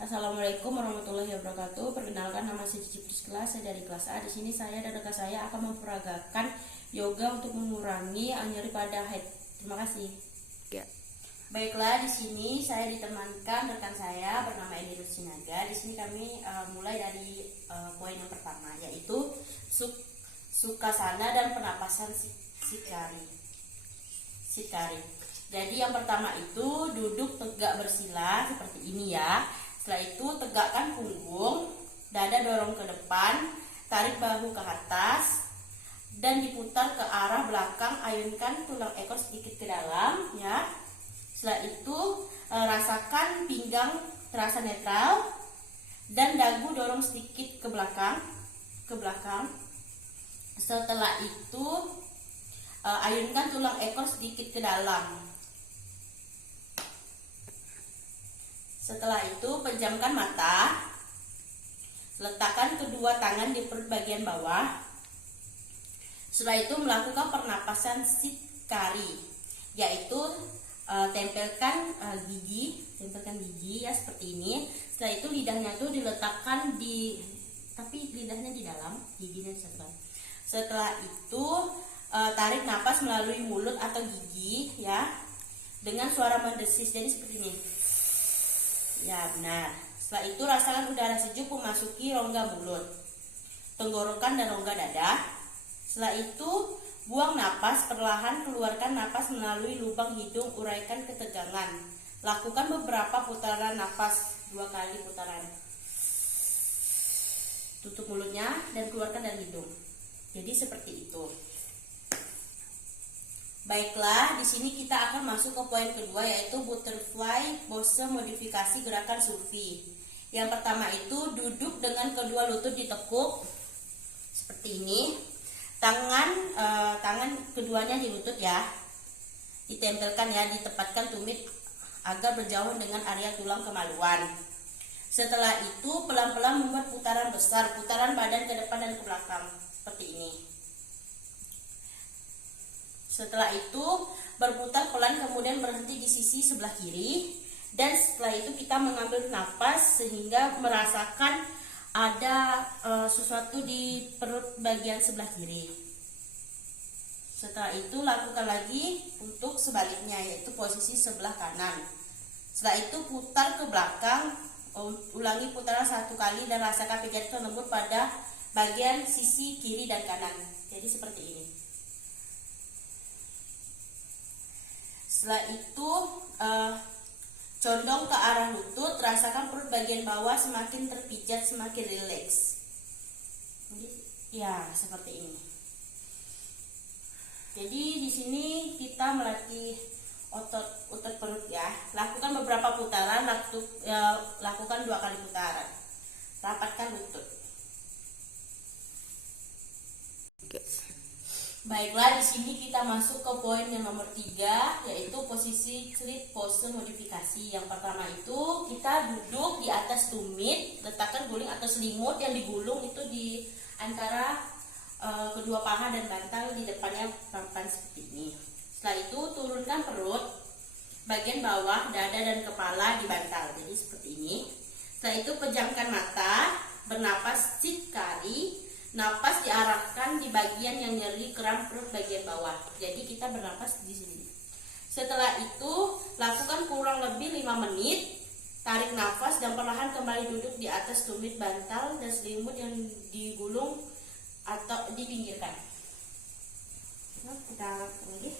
Assalamualaikum warahmatullahi wabarakatuh. Perkenalkan, nama saya Cici Priscila, saya dari kelas A. Di sini saya dan rekan saya akan memperagakan yoga untuk mengurangi nyeri pada head. Terima kasih. Ya. Baiklah, di sini saya ditemankan rekan saya bernama Edi Sinaga. Di sini kami mulai dari poin yang pertama, yaitu Sukhasana dan pernapasan Shikari. Jadi yang pertama itu duduk tegak bersila seperti ini ya. Setelah itu tegakkan punggung, dada dorong ke depan, tarik bahu ke atas dan diputar ke arah belakang, ayunkan tulang ekor sedikit ke dalam ya. Setelah itu rasakan pinggang terasa netral dan dagu dorong sedikit ke belakang. Setelah itu ayunkan tulang ekor sedikit ke dalam. Setelah itu pejamkan mata. Letakkan kedua tangan di perut bagian bawah. Setelah itu melakukan pernapasan Shikari, yaitu tempelkan gigi ya seperti ini. Setelah itu lidahnya tuh diletakkan tapi lidahnya di dalam, giginya di sebelah. Setelah itu tarik napas melalui mulut atau gigi ya dengan suara mendesis, jadi seperti ini. Ya benar. Setelah itu rasakan udara sejuk memasuki rongga mulut, tenggorokan dan rongga dada. Setelah itu buang napas perlahan, keluarkan napas melalui lubang hidung, uraikan ketegangan. Lakukan beberapa putaran napas, 2 kali putaran. Tutup mulutnya dan keluarkan dari hidung. Jadi seperti itu. Baiklah, di sini kita akan masuk ke poin kedua, yaitu butterfly pose modifikasi gerakan Sufi. Yang pertama itu duduk dengan kedua lutut ditekuk seperti ini. Tangan keduanya di lutut ya, ditempelkan ya, ditempatkan tumit agar berjauhan dengan area tulang kemaluan. Setelah itu pelan-pelan membuat putaran besar, putaran badan ke depan dan ke belakang seperti ini. Setelah itu berputar pelan, kemudian berhenti di sisi sebelah kiri, dan setelah itu kita mengambil napas sehingga merasakan ada sesuatu di perut bagian sebelah kiri. Setelah itu lakukan lagi untuk sebaliknya, yaitu posisi sebelah kanan. Setelah itu putar ke belakang, ulangi putaran 1 kali dan rasakan pijakan lembut pada bagian sisi kiri dan kanan. Jadi seperti ini. Setelah itu condong ke arah lutut, rasakan perut bagian bawah semakin terpijat, semakin rileks. Ya, seperti ini. Jadi di sini kita melatih otot perut ya. Lakukan beberapa putaran, lakukan 2 kali putaran. Rapatkan lutut. Baiklah, di sini kita masuk ke poin yang nomor 3, yaitu posisi sleep pose modifikasi. Yang pertama itu kita duduk di atas tumit, letakkan guling atau selimut yang digulung itu di antara kedua paha dan bantal, di depannya pelan-pelan seperti ini. Setelah itu turunkan perut, bagian bawah, dada dan kepala di bantal, jadi seperti ini. Setelah itu pejamkan mata, bernapas Shikari. Napas diarahkan di bagian yang nyeri keram perut bagian bawah. Jadi kita bernapas di sini. Setelah itu lakukan kurang lebih 5 menit. Tarik nafas dan perlahan kembali duduk di atas tumit bantal dan selimut yang digulung atau dipinggirkan. Nah, kita lagi.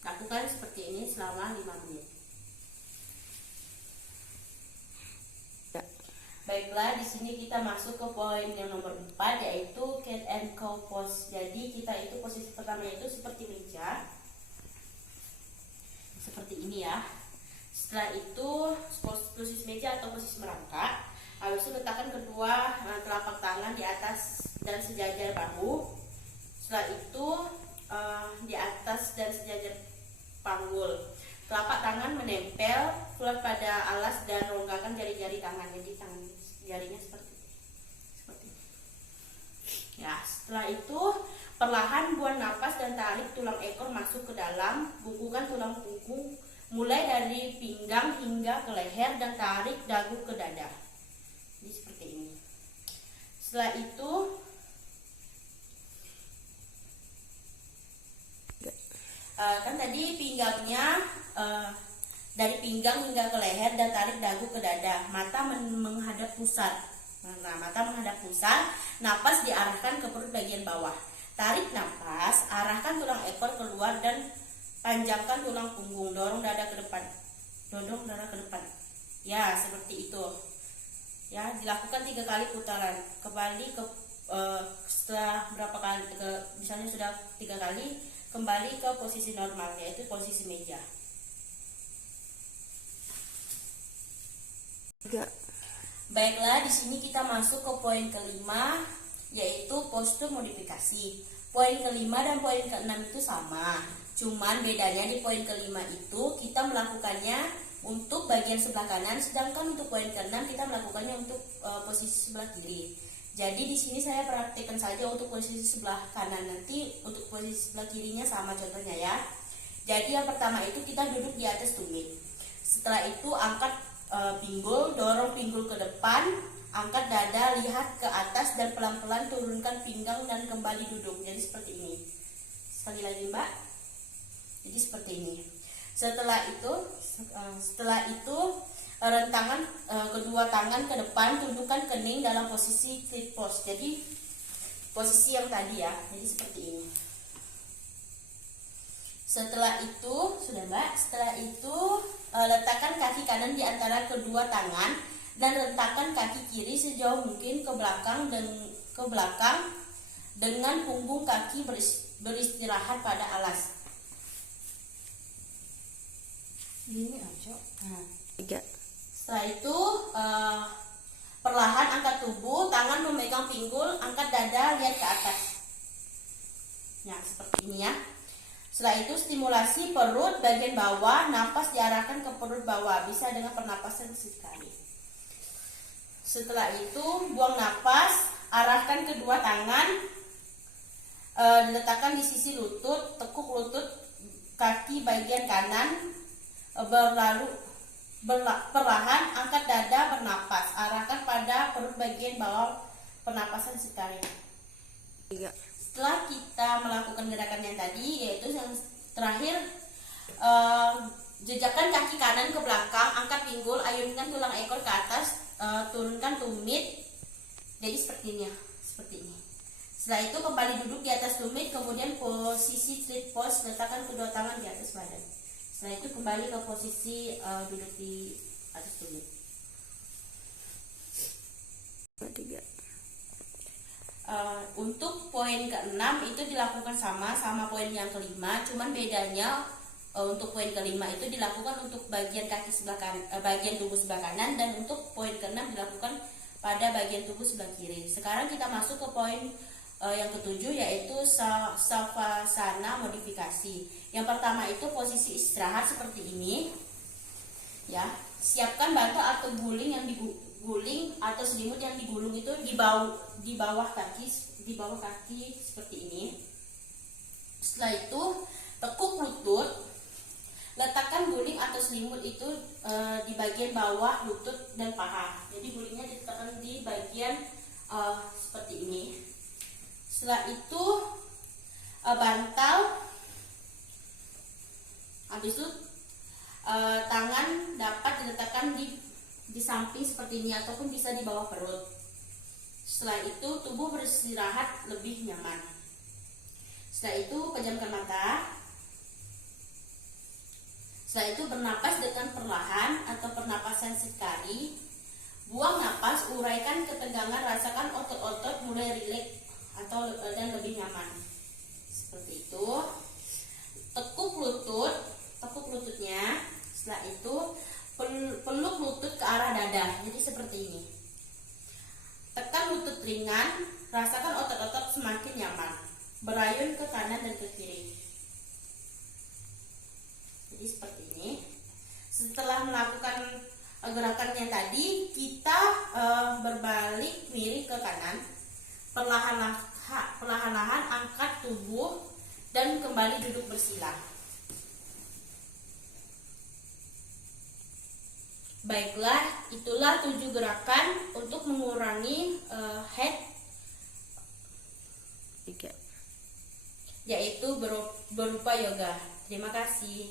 Lakukan seperti ini selama 5 menit. Baiklah, di sini kita masuk ke poin yang nomor 4, yaitu cat and cow pose. Jadi kita itu posisi pertama itu seperti meja, seperti ini ya. Setelah itu posisi meja atau posisi merangkak. Habis itu letakkan kedua telapak tangan di atas dan sejajar bahu. Setelah itu di atas dan sejajar panggul. Telapak tangan menempel kuat pada alas dan ronggakan jari-jari tangan. Jadi jarinya seperti ini. Ya, setelah itu perlahan buang napas dan tarik tulang ekor masuk ke dalam, bukukan tulang kuku mulai dari pinggang hingga ke leher dan tarik dagu ke dada. Jadi seperti ini. Setelah itu kan tadi pinggangnya dari pinggang hingga ke leher dan tarik dagu ke dada. Mata menghadap pusat. Nah, mata menghadap pusat, napas diarahkan ke perut bagian bawah. Tarik napas, arahkan tulang ekor keluar dan panjangkan tulang punggung. Dorong dada ke depan. Dorong dada ke depan. Ya, seperti itu. Ya, dilakukan 3 kali putaran. Kembali ke setelah berapa kali, misalnya sudah 3 kali, kembali ke posisi normal, yaitu posisi meja. Baiklah, di sini kita masuk ke poin kelima, yaitu postur modifikasi. Poin kelima dan poin keenam itu sama, cuman bedanya di poin kelima itu kita melakukannya untuk bagian sebelah kanan, sedangkan untuk poin keenam kita melakukannya untuk posisi sebelah kiri. Jadi di sini saya praktikkan saja untuk posisi sebelah kanan, nanti untuk posisi sebelah kirinya sama contohnya ya. Jadi yang pertama itu kita duduk di atas tumit. Setelah itu angkat pinggul, dorong pinggul ke depan, angkat dada, lihat ke atas dan pelan-pelan turunkan pinggang dan kembali duduk. Jadi seperti ini. Sekali lagi Mbak. Jadi seperti ini. Setelah itu rentangan kedua tangan ke depan, tundukkan kening dalam posisi clip pose. Jadi posisi yang tadi ya. Jadi seperti ini. Setelah itu, sudah Mbak, setelah itu letakkan kaki kanan di antara kedua tangan dan letakkan kaki kiri sejauh mungkin ke belakang dengan punggung kaki beristirahat pada alas. Ini aja. Nah. Setelah itu perlahan angkat tubuh, tangan memegang pinggul, angkat dada, lihat ke atas. Ya, seperti ini ya. Setelah itu stimulasi perut bagian bawah, napas diarahkan ke perut bawah, bisa dengan pernapasan sekali. Setelah itu buang napas, arahkan kedua tangan, diletakkan di sisi lutut, tekuk lutut kaki bagian kanan, perlahan angkat dada bernapas, arahkan pada perut bagian bawah, pernapasan sekali. Setelah kita melakukan gerakan yang tadi, yaitu yang terakhir, jejakkan kaki kanan ke belakang, angkat pinggul, ayunkan tulang ekor ke atas, turunkan tumit. Jadi seperti ini. Setelah itu kembali duduk di atas tumit, kemudian posisi clip pose, letakkan kedua tangan di atas badan. Setelah itu kembali ke posisi duduk di atas tumit. Untuk poin ke-6 itu dilakukan sama poin yang kelima, cuman bedanya untuk poin kelima itu dilakukan untuk bagian kaki sebelah kanan, bagian tubuh sebelah kanan, dan untuk poin ke-6 dilakukan pada bagian tubuh sebelah kiri. Sekarang kita masuk ke poin yang ketujuh, yaitu savasana modifikasi. Yang pertama itu posisi istirahat seperti ini. Ya, siapkan bantal atau guling yang diguling atau selimut yang digulung itu di bawah kaki seperti ini. Setelah itu tekuk lutut, letakkan guling atau selimut itu di bagian bawah lutut dan paha. Jadi gulingnya diletakkan di bagian seperti ini. Setelah itu bantal, habis itu tangan dapat diletakkan di samping seperti ini ataupun bisa di bawah perut. Setelah itu tubuh beristirahat lebih nyaman. Setelah itu pejamkan mata. Setelah itu bernapas dengan perlahan atau pernapasan sekali. Buang napas, uraikan ketegangan, rasakan otot-otot mulai rileks dan lebih nyaman. Seperti itu. Tekuk lututnya. Setelah itu peluk lutut ke arah dada. Jadi seperti ini. Tekan lutut ringan, rasakan otot-otot semakin nyaman. Berayun ke kanan dan ke kiri. Jadi seperti ini. Setelah melakukan gerakan yang tadi, kita berbalik miring ke kanan. Perlahan-lahan angkat tubuh dan kembali duduk bersila. Baiklah, itulah 7 gerakan untuk mengurangi head, yaitu berupa yoga. Terima kasih.